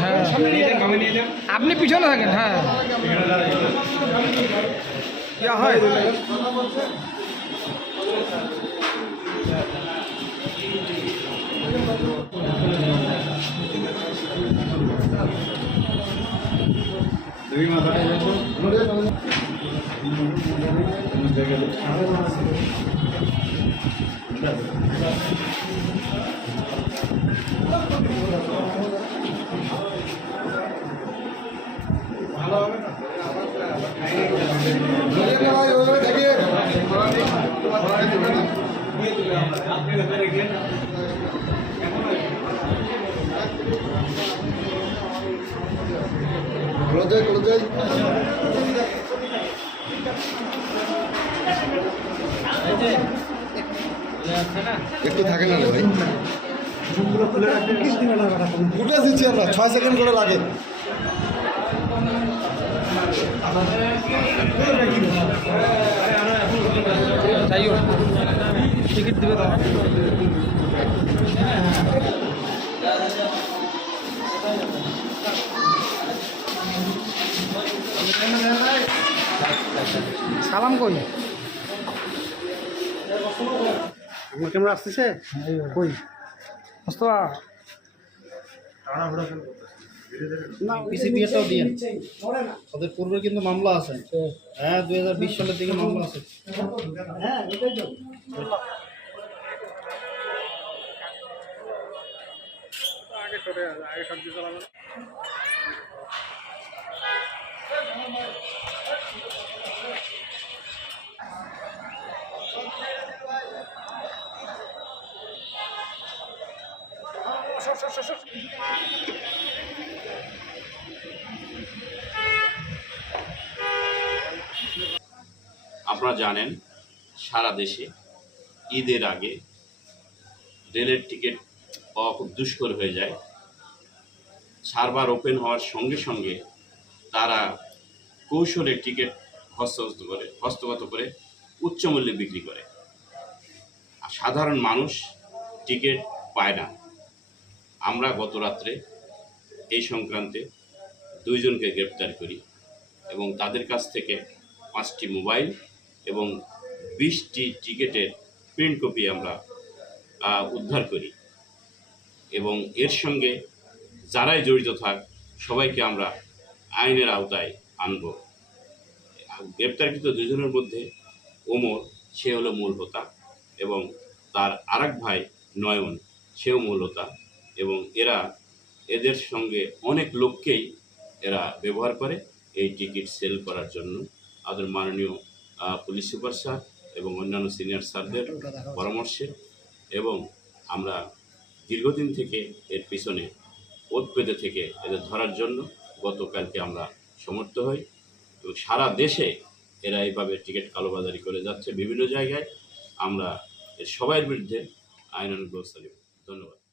হ্যাঁ আপনি পিছনে থাকেন হ্যাঁ ইয়া হয় একটু থাকে না ভাই। উঠে দিচ্ছি আমরা ছয় সেকেন্ড করে লাগে। যাইও টিকিট দিবে তো সালাম কই? আমার ক্যামেরা আসতেছে? কই? মোস্তফা। পিসি বিয়েটাও দিয়ে। ওদের পূর্বে কিন্তু মামলা আছে। হ্যাঁ দুই হাজার বিশ সালের দিকে মামলা আছে। আপনারা জানেন, সারা দেশে ঈদের আগে রেলের টিকিট পাওয়া খুব দুষ্কর হয়ে যায়। সার্ভার ওপেন হওয়ার সঙ্গে সঙ্গে তারা কৌশলে টিকিট হস্তগত করে হস্তগত করে উচ্চ মূল্যে বিক্রি করে। আর সাধারণ মানুষ টিকিট পায় না। আমরা গত রাত্রে এই সংক্রান্তে দুইজনকে গ্রেপ্তার করি এবং তাদের কাছ থেকে পাঁচটি মোবাইল এবং বিশটি টিকেটের প্রিন্ট কপি আমরা উদ্ধার করি। এবং এর সঙ্গে যারাই জড়িত থাক, সবাইকে আমরা আইনের আওতায় আনব। গ্রেপ্তারকৃত দুজনের মধ্যে ওমর, সে হলো মূল হোতা, এবং তার আরেক ভাই নয়ন, সেও মূল হোতা, এবং এরা এদের সঙ্গে অনেক লোককেই এরা ব্যবহার করে এই টিকিট সেল করার জন্য। আমাদের মাননীয় পুলিশ সুপার স্যার এবং অন্যান্য সিনিয়র স্যারদের পরামর্শে এবং আমরা দীর্ঘদিন থেকে এর পিছনে ওত পেতে থেকে এদের ধরার জন্য গতকালকে আমরা সমর্থ হই। এবং সারা দেশে এরা এইভাবে টিকিট কালোবাজারি করে যাচ্ছে বিভিন্ন জায়গায়। আমরা এর সবাইয়ের বিরুদ্ধে আইন ব্যবস্থা ধন্যবাদ।